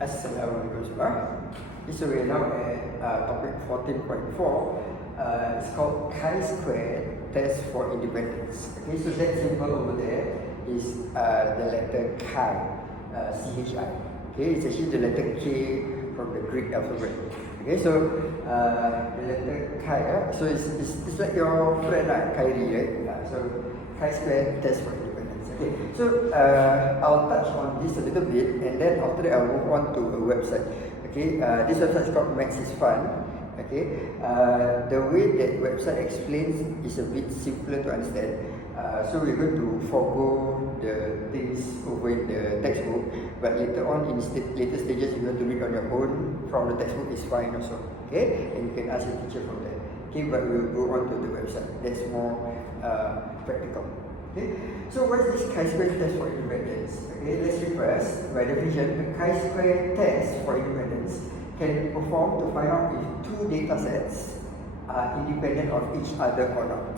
Assalamualaikum semua. Okay, so we are now at topic 14.4. It's called Chi Sqaure test for independence. Okay, so that symbol over there is the letter Chi, C-H-I. Okay, it's actually the letter K from the Greek alphabet. Okay, so the letter Chi, so it's like your friend Kyrie, right? So Chi Sqaure test for independence. Okay, so I'll touch on this a little bit, and then after that I'll move on to a website. Okay, this website is called Maths is Fun. Okay, the way that website explains is a bit simpler to understand. So we're going to forego the things over in the textbook, but later on in later stages you're going to read on your own from the textbook is fine also. Okay, and you can ask your teacher from there. Okay, but we'll go on to the website. That's more practical. Okay, so what is this Chi Sqaure test for independence? Okay, let's read first. By definition, the Chi Sqaure test for independence can be performed to find out if two data sets are independent of each other or not.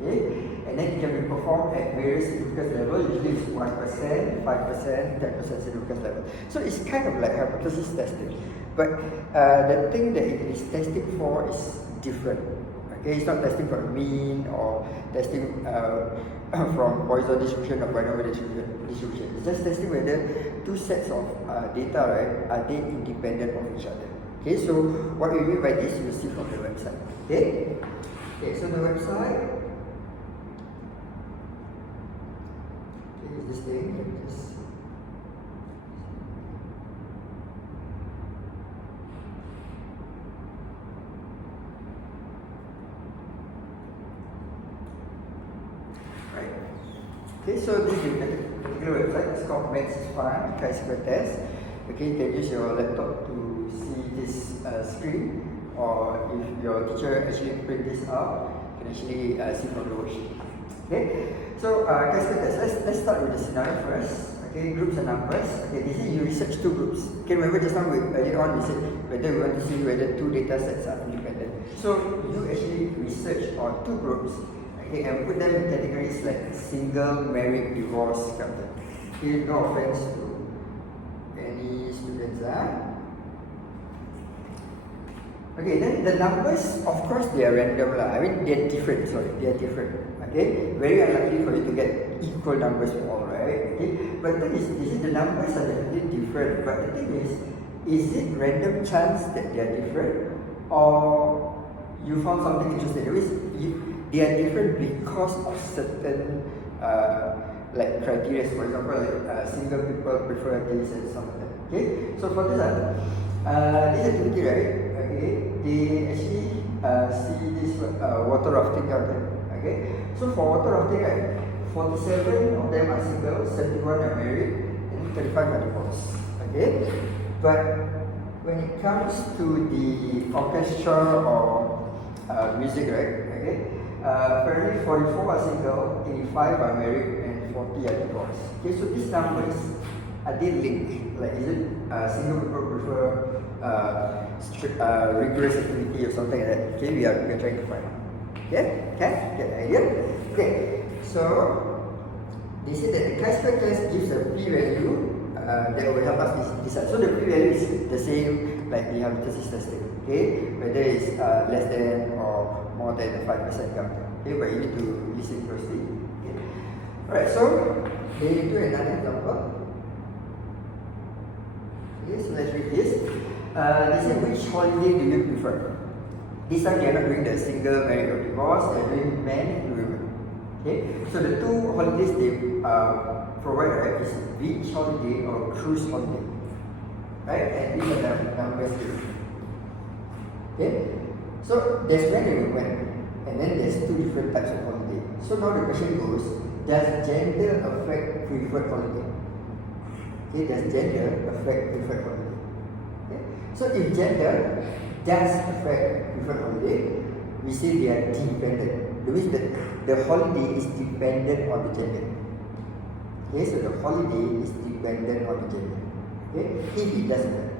Okay, and then it can be performed at various significance levels. Usually it's 1%, 5%, 10% significance level. So it's kind of like hypothesis testing, but the thing that it is testing for is different. Okay, it's not testing for mean or testing from Poisson distribution or binomial distribution. It's just testing whether two sets of data, right, are they independent of each other. Okay, so what we mean by this, you will see from the website. Okay, so the website is this thing. Okay, so this is the particular website. It's called Maths is Fun, Chi Sqaure test. Okay, you can use your laptop to see this screen, or if your teacher actually print this out, you can actually see from the worksheet. Okay, so Chi Sqaure test. Let's start with the scenario first. Okay, groups and numbers. Okay, this is you research two groups. Okay, remember just now earlier on we said whether we want to see whether two data sets are independent. So you actually research on two groups. Okay, and put them in categories like single, married, divorce, kind of thing. Okay, no offense to any students. Okay, then the numbers, of course, they are random lah. I mean, they are different. They are different. Okay, very unlikely for you to get equal numbers for all, right? Okay, but the thing is the numbers are definitely different. But the thing is it random chance that they are different, or you found something interesting? They are different because of certain like criteria. For example, like single people prefer this and something like that. Okay, so for this this activity, right? Okay, they actually see this water rafting out there. Okay, so for water rafting, right, 47 of them are single, 71 are married, and 35 are divorced. Okay, but when it comes to the orchestra or music, right? Okay. Apparently 44 are single, 85 are married, and 40 are divorced. Okay, so these numbers, are they linked? Like, is it single people prefer rigorous activity or something like that? Okay, we are trying to find out. Okay, get the idea? Okay, so they say that the Chi Sqaure test gives a p-value that will help us decide. So the p-value is the same like the hypothesis testing. Okay, whether it's less than or more than 5% counter. Okay, but you need to listen closely. Okay. Alright, so they do another example. Okay, so let's read this. They say, which holiday do you prefer? This time they are not doing the single, married or divorce, they are doing men and women. Okay, so the two holidays they provide, right, is beach holiday or cruise holiday. Right, and these are the numbers here. Okay, so there's men and women, and then there's two different types of holiday. So now the question goes, does gender affect preferred holiday? Okay, does gender affect preferred holiday? Okay, so if gender does affect preferred holiday, we say they are dependent. That means that the holiday is dependent on the gender. Okay, so the holiday is dependent on the gender. Okay, if it doesn't affect.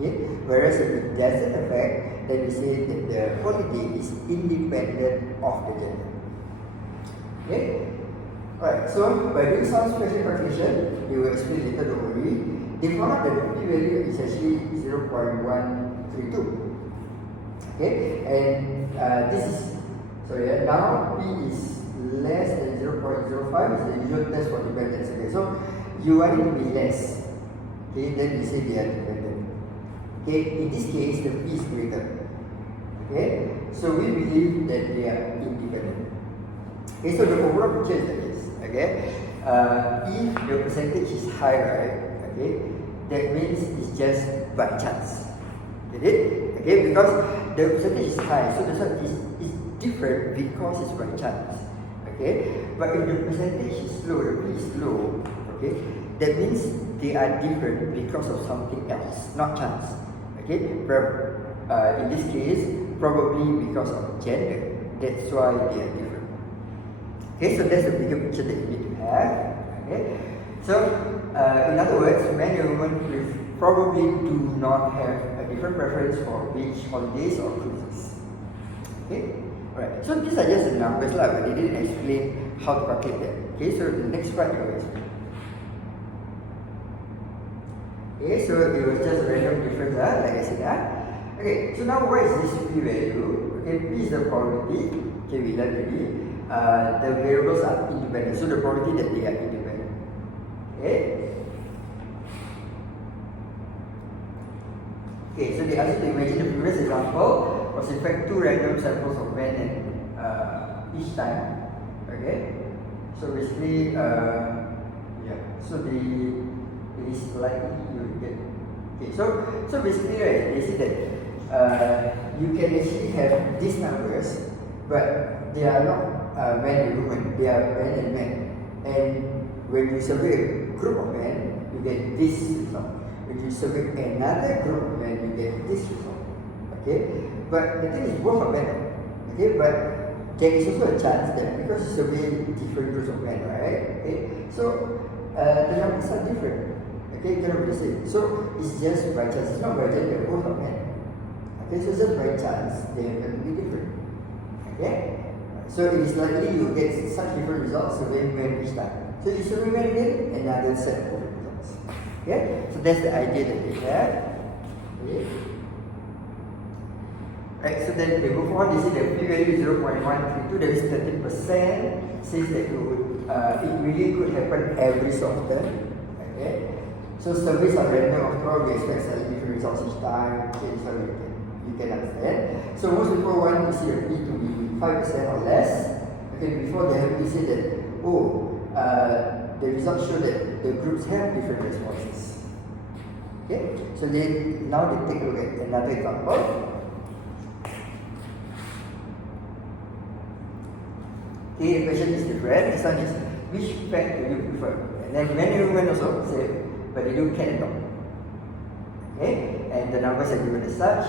Okay, whereas if it doesn't affect, then we say that the holiday is independent of the gender. Okay, alright. So by doing some special calculation, we will explain later. Don't worry. they found out that the p-value is actually 0.132. Okay, and this is, now p is less than 0.05 is the usual test for dependence. Okay, so you want it to be less. Okay, then you say they are dependent. Okay, in this case, the p is greater. Okay, so we believe that they are independent. Okay, so the overall picture is like this. Okay, if the percentage is high, right? Okay, that means it's just by chance. Get it? Okay, because the percentage is high, so the result is different because it's by chance. Okay, but if the percentage is low, the p is low, okay, that means they are different because of something else, not chance. Okay, in this case, probably because of gender. That's why they are different. Okay, so that's the bigger picture that you need to have. Okay, so in other words, men and women probably do not have a different preference for beach holidays or cruises. Okay, alright. So these are just the numbers, but they didn't explain how to calculate that. Okay, so the next part I will explain. Okay, so it was just a random difference, like I said. Okay, so now what is this p-value? Okay, p is the probability. Okay, we learned already. The variables are independent, so the probability that they are independent. Okay. Okay, so they asked you to imagine the previous example was in fact 2 random samples of men and each time. Okay, so basically, so it is likely you get. Okay, so basically, right, they say that you can actually have these numbers, but they are not men and women, they are men and men. And when you survey a group of men, you get this result. When you survey another group of men, you get this result. Okay, but the thing is both are men. Okay, but there is also a chance that because you survey different groups of men, right? Okay, so the numbers are different. Okay, you cannot really say. So it's just by chance. It's not by chance that both are men. Okay, so just by chance they are going to be different. Okay, so it is likely you get such different results surveying men each time. So you survey men again, another set of results. Okay, so that's the idea that they have. Okay. Right, so then they move on. They say the p-value is 0.132, that is 13%. Says that it really could happen every so often. Okay, so surveys are random. After all, we expect slightly different results each time. Okay, so you can understand. So most people want to see the p to be 5% or less. Okay, before they have to say that the results show that the groups have different responses. Okay, so now they take a look at another example. Okay, the question is different. This one is, which pet do you prefer? And then men and women also say, but they do cat and dog. Okay, and the numbers are given as such.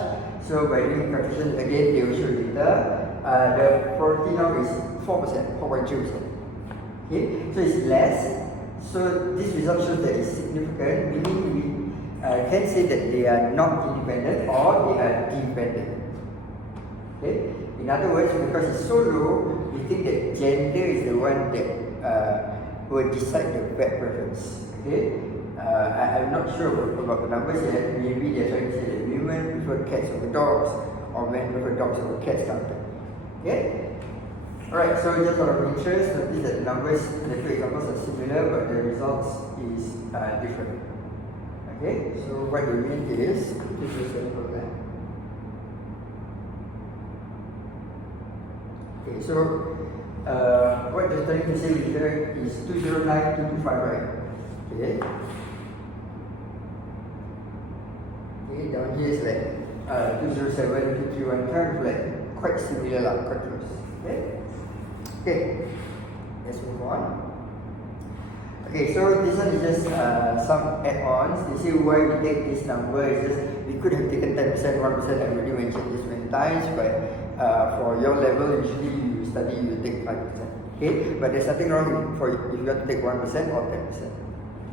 So by doing calculation again, they will show you later. The probability now is 4%, 4.2%. Okay, so it's less. So this result shows that it's significant, meaning we can say that they are not independent or they are dependent. Okay, in other words, because it's so low, we think that gender is the one that will decide the pet preference. Okay, I'm not sure about the numbers yet. Maybe they're trying to say that women prefer cats over dogs, or men prefer dogs over cats. Okay. Alright, so just out of interest, notice that the numbers, the 2 examples are similar, but the results is different. Okay, so what they mean is, this is simple then. Okay, so what they're trying to say here is 209, 225, right? Okay. Okay, down here is like 207, 231, kind of like quite similar, quite close. Okay. Okay, let's move on. Okay, so this one is just some add-ons. They say why we take this number is just we could have taken 10%, 1%. I already mentioned this many times, but for your level, usually you study you take 5%. Okay, but there's nothing wrong for if you have to take 1% or 10%.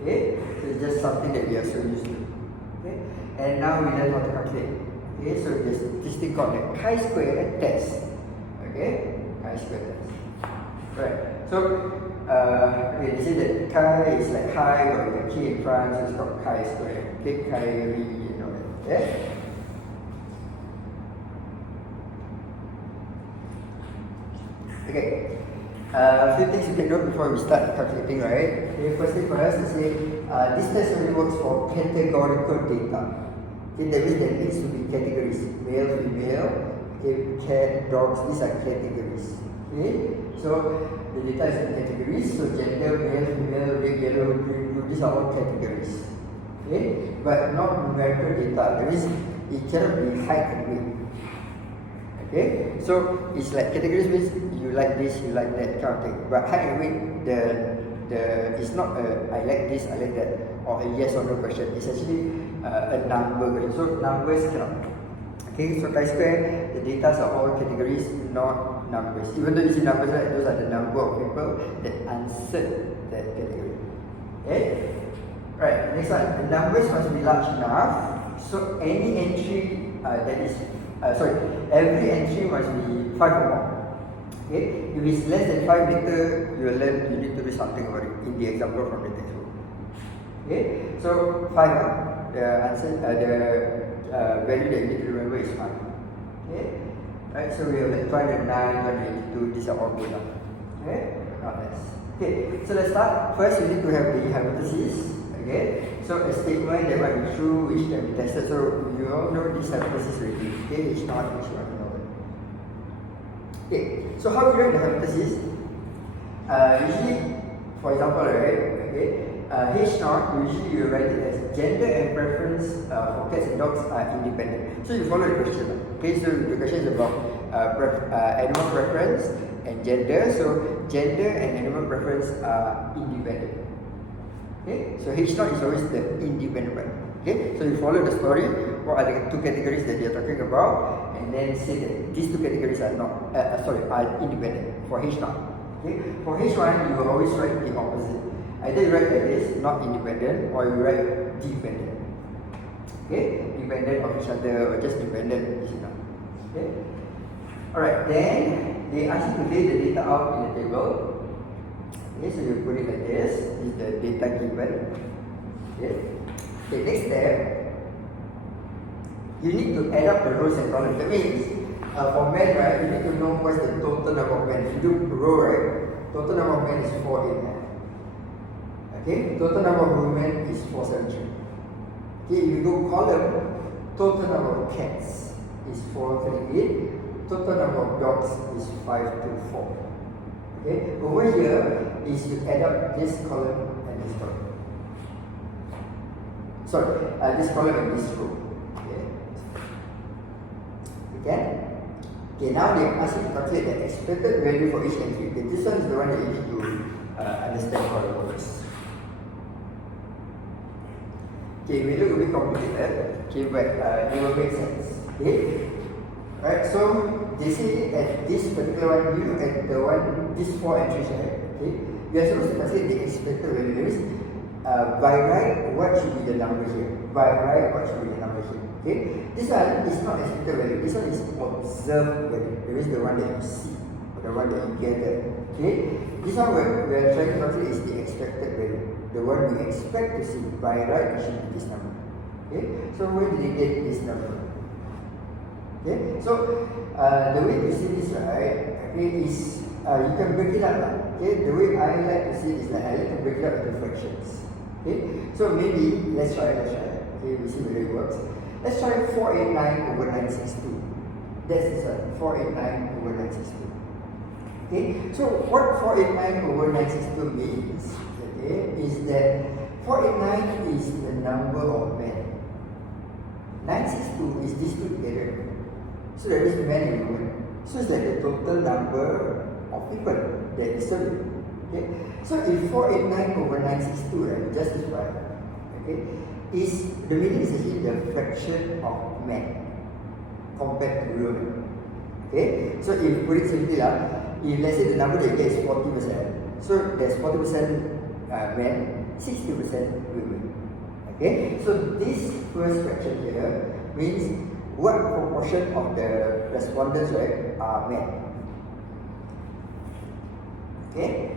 Okay, so it's just something that we are so used to. Okay, and now we learn how to calculate. Okay, so there's this thing called the Chi Sqaure test. Okay, Chi Sqaure test. Right. So okay, they say that chi is like high, but with a k in front, so it's called chi square. Okay, chi, you know that. Okay? Okay. A few things you can note before we start calculating, right? Okay, firstly for us to say this test only works for categorical data. Okay, that means there needs to be categories. Male, female, okay, cat, dogs, these are categories. Okay? So the data is in categories, so gender, male, female, red, yellow, green, blue, these are all categories. Okay? But not numerical data. That means it cannot be height and weight. Okay, so it's like categories means you like this, you like that kind of thing. But height and weight, it's not a I like this, I like that, or a yes or no question. It's actually a number question. So numbers cannot. Okay, so chi-square, the data are all categories, not numbers. Even though you see numbers, right, those are the number of people that answered that category. Okay, right. Next one, the numbers must be large enough. So any entry every entry must be 5 or more. Okay? If it's less than 5 later, you will learn you need to do something about it in the example from the textbook. Okay? So 5, the answer, the value that you need to remember is 5. Okay? Right, so we have like 209, 282, these are all good enough. Okay? Not less. Okay, so let's start. First, you need to have the hypothesis. Okay, so a statement that might be true, which can be tested. So you all know this hypothesis already. Okay, H naught, H1, and all that. Okay, so how we write the hypothesis? Usually, for example, right? Okay, H naught usually you write it as gender and preference for cats and dogs are independent. So you follow the question. Okay, so the question is about animal preference and gender. So gender and animal preference are independent. Okay, so H naught is always the independent one. Okay, so you follow the story. What are the two categories that they are talking about, and then say that these two categories are not are independent for H naught. Okay, for H1 you will always write the opposite. Either you write like this, not independent, or you write dependent. Okay, dependent of each other or just dependent is enough. Okay, all right. Then they ask you to lay the data out in the table. Okay, so you put it like this. This is the data given. Okay, next step, you need to add up the rows and columns. That means, for men, right, you need to know what's the total number of men. If you do row, right, total number of men is 489. Okay, total number of women is 473. Okay, if you go column, total number of cats is 438. Total number of dogs is 524. Okay, over here is you add up this column and this column. Sorry, this column and this row. Okay, now they ask you to calculate the expected value for each entry. Okay, this one is the one that you need to understand how it works. Okay, we look a bit complicated. Okay, but it will make sense. Okay. Right, so they say at this particular one, you look at the one, these 4 entries, right? Okay, you are supposed to calculate the expected value. That means, by right, what should be the number here? By right, what should be the number here? Okay, this one is not expected value. This one is observed value. That means the one that you see, or the one that you gather. Okay, this one we are trying to calculate is the expected value. The one we expect to see. By right, it should be this number. Okay, so where did they get this number? Okay, so the way to see this, right, okay, is you can break it up. Okay, the way I like to see it is like I like to break it up into fractions. Okay, so maybe let's try. Okay, we see whether it works. Let's try 489 over 962. That's this one, 489 over 962. Okay, so what 489 over 962 means, okay, is that 489 is the number of men. 962 is these two together. So that is men and women. So it's like the total number of people that is serving. Okay? So if 489 over 962, right, just this one, okay, is the meaning is actually the fraction of men compared to women. Okay? So if you put it simply, if let's say the number that you get is 40%, so there's 40% men, 60% women. Okay? So this first fraction here means what proportion of the respondents, right, are men. Okay?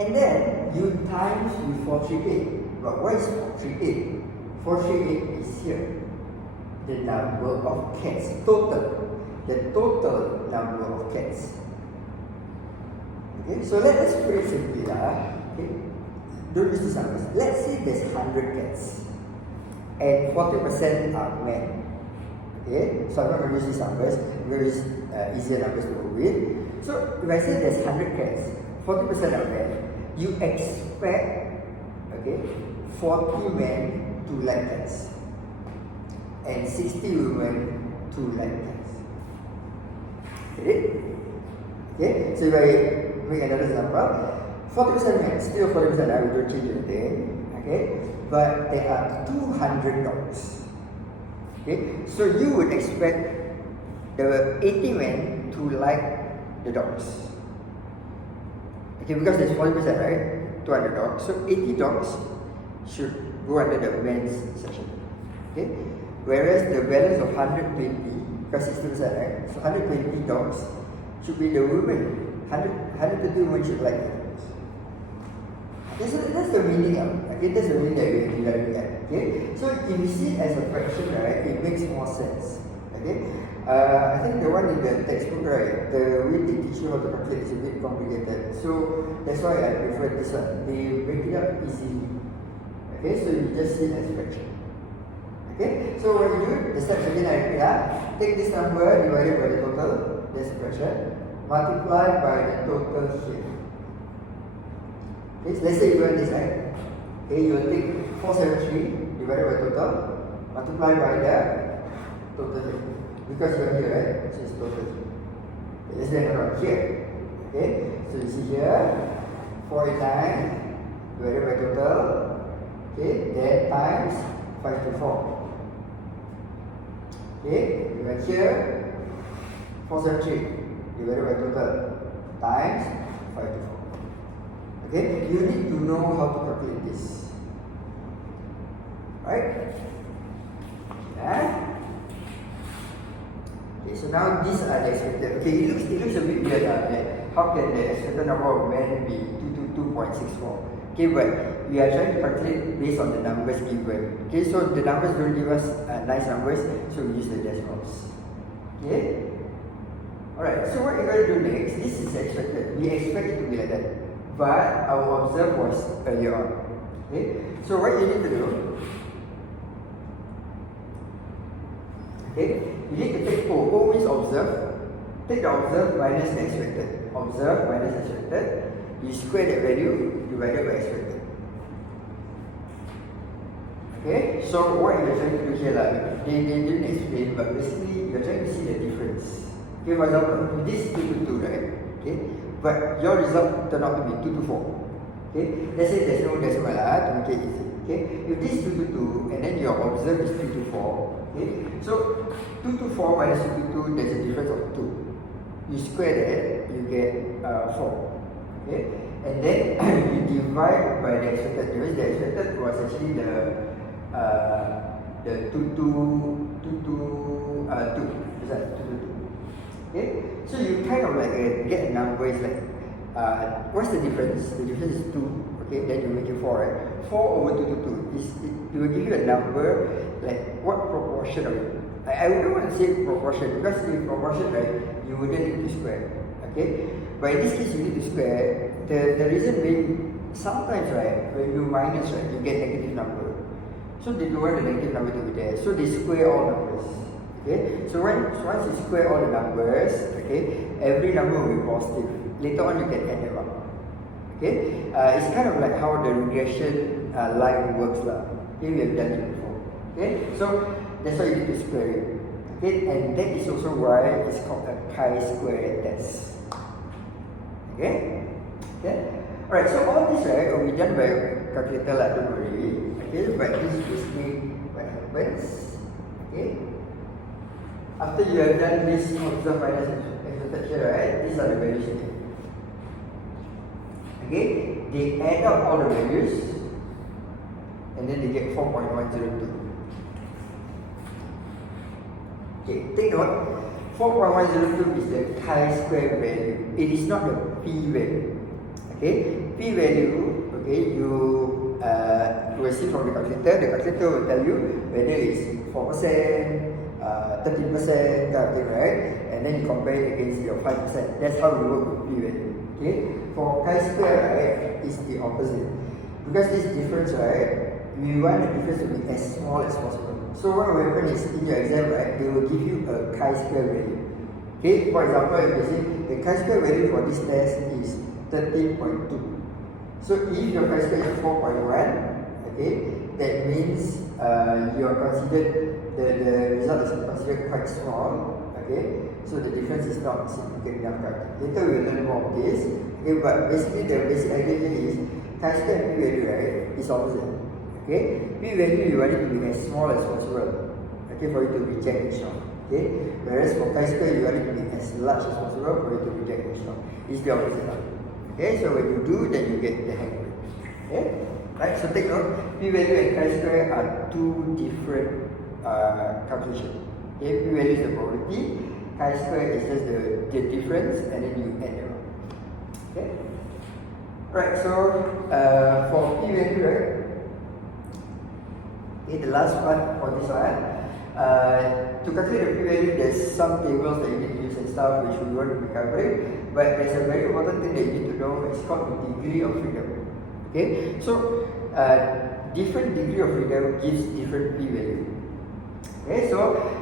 And then you times with 438. But what is 438? 438 is here. The number of cats total. The total number of cats. Okay, so let's put it simply. Okay, don't use these numbers. Let's say there's 100 cats and 40% are men. Okay, so I'm not going to use these numbers. I'm going to use easier numbers to work with. So if I say there's 100 cats, 40% are men, you expect, okay, 40 men to like cats and 60 women to like cats. Get it? Okay, so if I make another example, 40% men, still 40%, we don't change anything, okay, but there are 200 dogs. Okay, so you would expect the 80 men to like the dogs. Okay, because there's 40%, right? 200 dogs. So 80 dogs should go under the men's section. Okay, whereas the balance of 120, because 60%, right? So 120 dogs should be the women. 120 women should like the dogs. Okay, so that's the meaning of it. Okay, that's the meaning that we are looking at. Okay, so if you see it as a fraction, right, it makes more sense. Okay, I think the one in the textbook, right, the way they teach you how to calculate is a bit complicated. So that's why I prefer this one. They break it up easily. Okay, so you just see it as a fraction. Okay, so what you do, the steps again I repeat. Take this number divided by the total, that's a fraction, multiply by the total here. Okay, so let's say you want this, right? Okay, you will take 473 divided by total, multiply by the total here. Because you are here, right? So it's total here. Okay, let's then around here. Okay, so you see here, 49 divided by total. Okay, then times 524. Okay, you got here, 473 divided by total times 524. Okay, you need to know how to calculate this. Right? Yeah. Okay, so now these are the expected. Okay, it looks a bit weird. How can the expected number of men be 222.64? Okay, but we are trying to calculate based on the numbers given. Okay, so the numbers don't give us nice numbers, so we use the decimals. Okay? Alright, so what we're going to do next, this is expected. We expect it to be like that. But our observe was earlier on. Okay? So what you need to do, okay, you need to take O means observe. Take the observe minus the expected. Observe minus expected. You square that value divided by expected. Okay, so what you're trying to do here, they didn't explain, but basically you're trying to see the difference. Okay, for example, this is 2 to 2, right? Okay, but your result turned out to be 2 to 4. Okay, let's say there's no decimal to make it easy. Okay, if this is 2 to 2 and then your observe is 3 to 4, okay, so 2 to 4 minus 2 to 2, there's a difference of 2. You square that, you get 4. Okay, and then you divide by the expected. That means the expected was actually the 2 to 2. Is that 2 to 2? Okay, so you kind of like get a number. It's like what's the difference? The difference is 2. Okay, then you make it 4, right? 4 over 2 to 2 is it will give you a number like what proportion of it. I wouldn't want to say proportion because in proportion, right, you wouldn't need to square. Okay, but in this case you need to square. The reason being sometimes, right, when you minus, right, you get negative number. So they don't want the negative number to be there. So they square all numbers. Okay, so once you square all the numbers, okay, every number will be positive. Later on you can add them up. Okay, it's kind of like how the regression line works lah. Okay, we have done it before. Okay, so that's why you need to square it. Okay, and that is also why it's called a chi-square test. Okay, okay. Alright, so all this, right, will be done by calculator lah, don't worry. Okay, but this is basically what happens. Okay, after you have done this observe minus expected here, right, these are the values again. Okay, they add up all the values and then they get 4.102. Okay, take note, 4.102 is the chi-square value. It is not the p value. Okay, p P value, okay, you will see from the calculator. The calculator will tell you whether it's 4%, 13% kind of thing, right? And then you compare it against your 5%. That's how we work with P value. Okay? For chi-square, right, it's the opposite. Because this difference, right, we want the difference to be as small as possible. So what will happen is in your exam, right, they will give you a chi-square value. Okay, for example, if you say the chi-square value for this test is 13.2. So if your chi-square is 4.1, okay, that means you are considered the result is considered quite small. Okay, so the difference is not significant enough. Later we will learn more of this. Okay, but basically the basic idea here is chi-square and P value, right, is opposite. Okay, P value you want it to be as small as possible. Okay, for you to reject it strong. Okay, whereas for chi-square you want it to be as large as possible for you to reject it strong. It's the opposite. Okay, so when you do, then you get the hang of it. Okay, right. So take note, P value and chi-square are two different calculations. Okay, P value is the probability, chi-square is just the difference, and then you add them up. Okay. Right. So for P value, right. Okay, the last part for this one, to calculate the P value, there's some tables that you need to use and stuff which we won't be covering, but there's a very important thing that you need to know. It's called the degree of freedom. Okay, so different degree of freedom gives different P value. Okay, so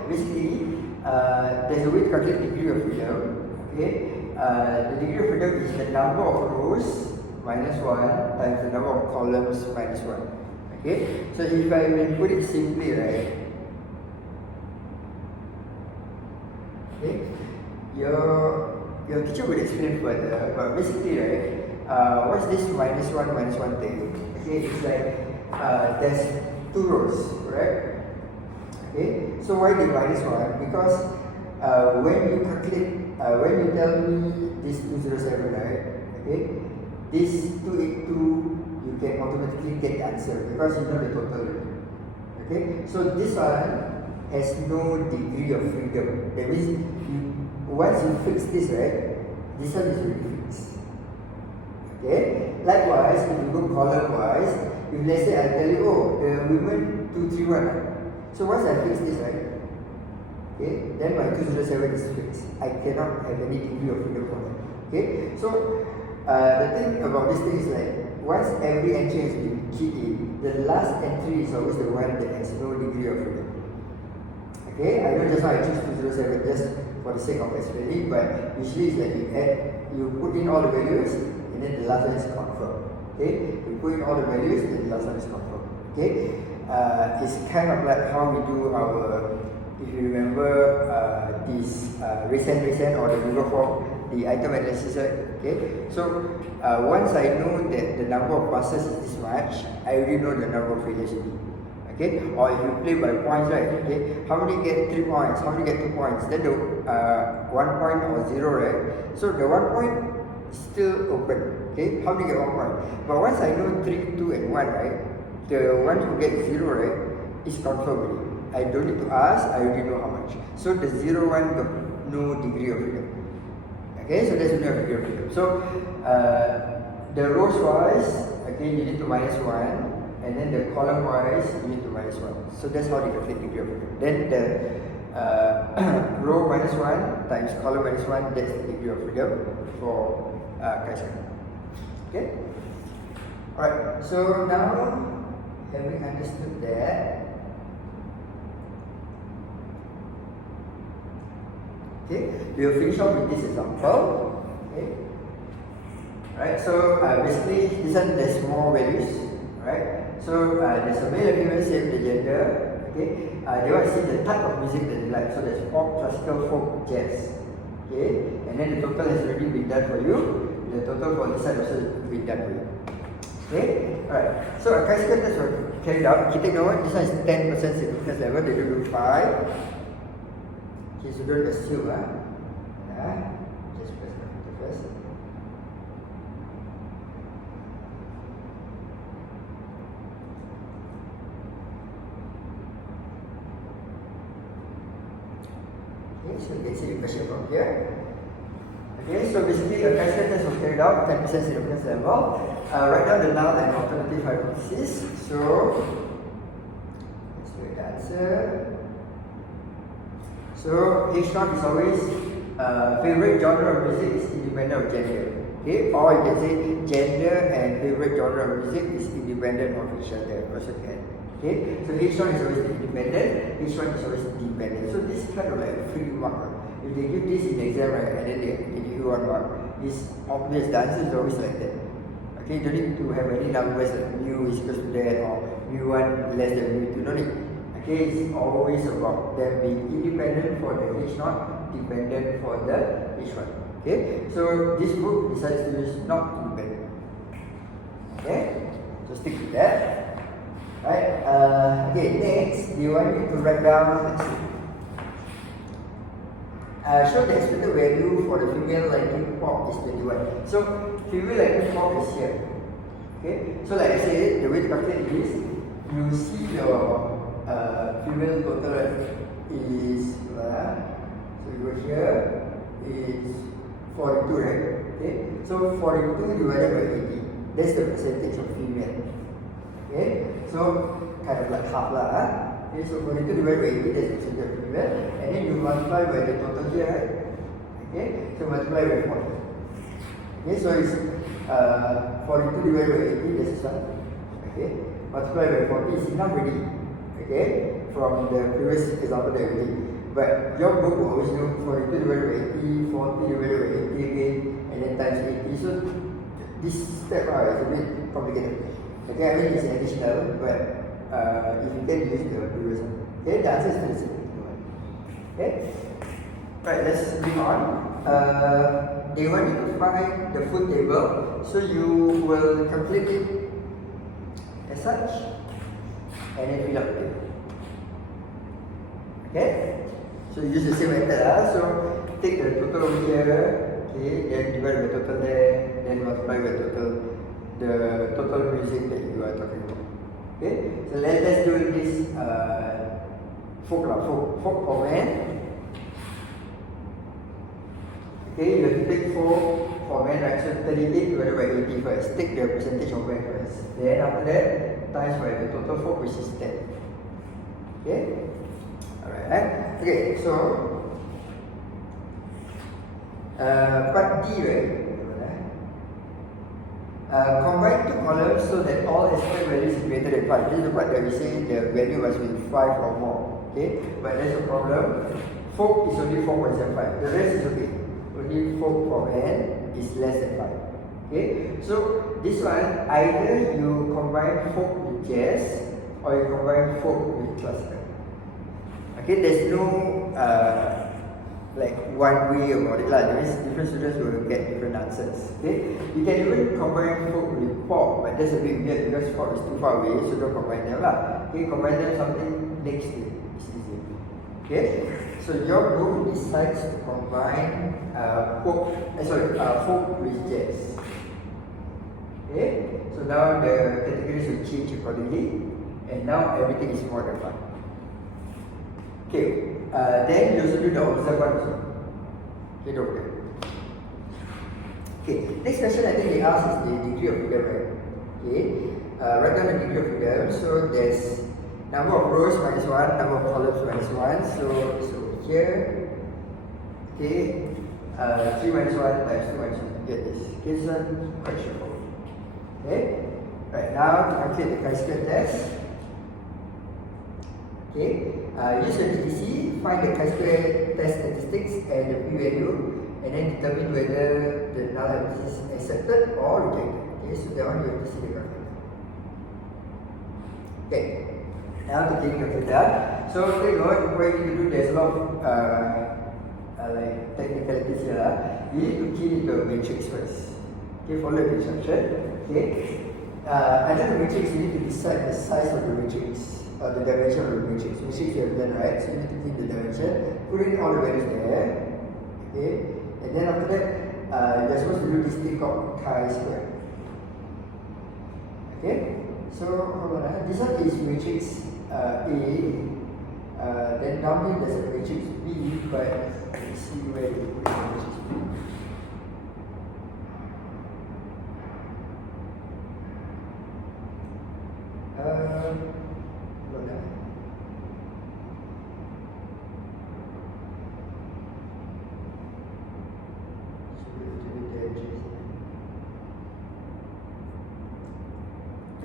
basically there's a way to calculate degree of freedom. Okay, the degree of freedom is the number of rows minus 1 times the number of columns minus 1. Okay, so if I will put it simply, right, okay, your teacher will explain further, but basically, right, what's this minus 1 thing? Okay, it's like there's 2 rows, correct? Okay, so why the minus 1? Because when you calculate, when you tell me this 207, right, okay, this 282, you can automatically get the answer because you know the total. Okay, so this one has no degree of freedom. That means once you fix this, right, this one is really fixed. Okay, likewise, if you go column wise, if let's say I tell you, oh, the women 231, so once I fix this, right, okay, then my 207 is fixed. I cannot have any degree of freedom for that. Okay, so the thing about this thing is like, once every entry has been keyed in, the last entry is always the one that has no degree of freedom. Okay, I know just now I choose 207 just for the sake of explaining, but usually it's like you put in all the values and then the last one is confirmed. Okay, you put in all the values and the last one is confirmed. Okay, it's kind of like how we do our, if you remember this recent or the Google form, the item analysis, okay? So once I know that the number of passes is this much, I already know the number of failures should be. Okay? Or if you play by points, right? Okay? How many get 3 points? How many get 2 points? Then the 1 point or 0, right? So the 1 point is still open. Okay? How many get 1 point? But once I know 3, 2 and 1, right? The one who gets 0, right, is confirmed. I don't need to ask, I already know how much. So the 0, 1 got no degree of freedom. Okay, so that's only a degree of freedom. So the rows wise, again, you need to minus 1, and then the column wise, you need to minus 1. So that's how they calculate degree of freedom. Then the row minus 1 times column minus 1, that's the degree of freedom for chi-square. Okay? Alright, so now having understood that, okay, we will finish off with this example. Okay, right. So basically, this one there's more values, right? So there's a male and female, same the gender. Okay, they want to see the type of music that they like. So there's pop, classical, folk, jazz. Okay, and then the total has already been done for you. The total for this side also been done for you. Okay, alright. So a chi-square test was carried out. Kita know this one is 10% significance level. They do 5. Okay, so don't assume, just press the computer first. Okay, so you can see the question from here. Okay, so basically a chi-square test was carried out, 10% significance level. Write down the null and alternative hypothesis. So, let's do the answer. So, H0 is always favorite genre of music is independent of gender. Okay, or you can say gender and favorite genre of music is independent of each other. Also can. Okay, so H1 is always independent, H1 is always dependent. So this is kind of like a free mark. If they give this in the exam, right, and then they give you 1 mark, it's obvious. The answer is always like that. Okay, you don't need to have any numbers like mu is equal to that or mu1 less than mu2. No need. Okay, it's always about them being independent for the H0, dependent for the H1. Okay, so this group decides to use not independent. Okay, so stick with that. Right, okay, next, they want you to write down, let's see. Show the expected value for the female liking pop is 21. So, female liking pop is here. Okay, so like I said, the way to calculate is, you see your female total is, so you go here, is 42, right? Okay, so 42 divided by 80, that's the percentage of female. Okay, so kind of like half lah. Okay, so 42 divided by 80, that's the percentage of female, and then you multiply by the total here, right? Okay, so multiply by 40. Okay, so it's 42 divided by 80, that's this one. Okay, multiply by 40 is enough already. Okay, from the previous example that we did. But your book will always know 42 divided by 80, 40 divided by 80 again, and then times 80. So this step is a bit complicated. Okay, I mean it's additional, but if you can use the previous one. Okay, the answer is still the same. Okay, right, let's move on. They want you to find the food table, so you will calculate it as such, and then fill up the table. Okay, so use the same method. So take the total over here, okay, then divide by total there, then multiply by total. The total music that you are talking about. Okay, so let's do this folk for men. Okay, you have to take folk for men, right? So 38 divided by 80 first. Take the percentage of men first. Then after that, times by the total folk, which is 10. Okay, alright. Okay, so part D, right? Combine 2 columns so that all aspect values is greater than 5. This is the part that we say the value must be 5 or more. Okay, but there's a problem. Folk is only 4.75. The rest is okay. Only folk for men is less than 5. Okay, so this one either you combine folk with jazz or you combine folk with classical. Okay, there's no like one way about it lah. That means different students will get different answers. Okay, you can even combine folk with pop, but that's a bit weird because pop is too far away, so don't combine them lah. Okay, combine them something next to it. It's easy. Okay, so your group decides to combine folk with jazz. Okay, so now the categories will change accordingly, and now everything is more than 5. Okay, then you also do the observant also. Okay, don't forget. Okay, next question I think they ask is the degree of freedom, right? Okay, write down the degree of freedom. So there's number of rows minus 1, number of columns minus 1. So here, okay, 3 minus 1 times 2 minus 1. Get this. Okay, this one quite straightforward. Okay, right now to calculate the chi-square test. Okay, use your GDC, find the chi-square test statistics and the p-value, and then determine whether the null hypothesis is accepted or rejected. Okay, so that one you have to see the calculator. Okay, now to key the calculator. So take note, what you need to do, there's a lot of like technicalities here. You need to key into a matrix first. Okay, follow the instruction. Okay, under the matrix, you need to decide the size of the matrix. Or the dimension of the matrix. Matrix you have done, right? So you need to keep the dimension, put in all the values there. Okay, and then after that, you're supposed to do this thing called chi-square. Okay, so hold on. This one is matrix A. Then down here there's a matrix B, but let's see where you put the matrix B.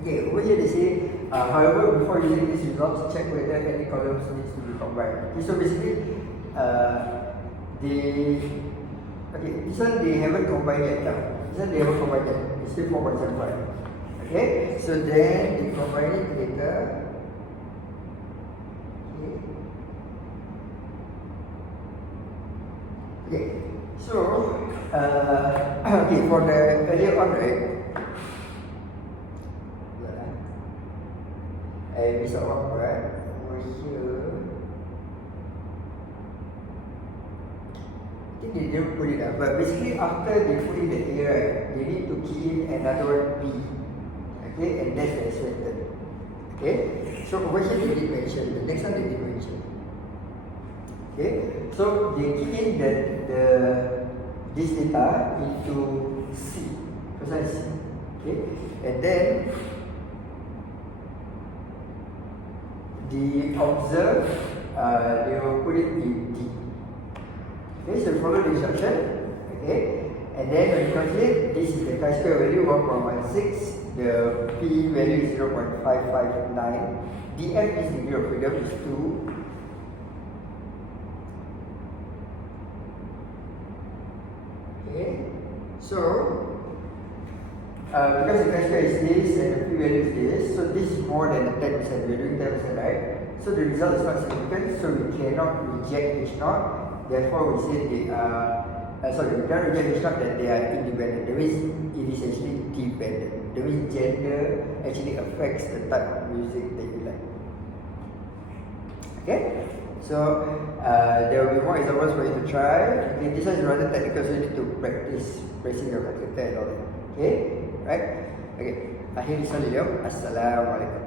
Okay, over here they say, however, before using these results, check whether any columns needs to be combined. Okay, so basically, this one they haven't combined yet. This one they haven't combined yet. It's still 4.75. Okay, so then they combine it later. Okay, so okay, for the earlier on, right? I miss out one part over here. I think they didn't put it up, but basically after they put in the A, right, they need to key in another one B. Okay, and that's the expected. Okay, so over here they did mention, the next one they did mention. Okay, so they key in this data into C, first one is C. Okay, and then the observe, they will put it in D. Okay, so follow the instruction. Okay, and then when you calculate, this is the chi-square value 1.16. The P value is 0.559. df is degree of freedom is 2. Okay, so because the chi-square is this and the P value is this, so this is more than 10%. We are doing 10%, right? So the result is not significant, so we cannot reject H0. Therefore, we say they are. We cannot reject H0 that they are independent. That means it is actually dependent. That means gender actually affects the type of music that you like. Okay? So there will be more examples for you to try. Okay, this one is rather technical, so you need to practice pressing your calculator and all that. Okay? Right? Okay. Akhir sekali, Assalamualaikum.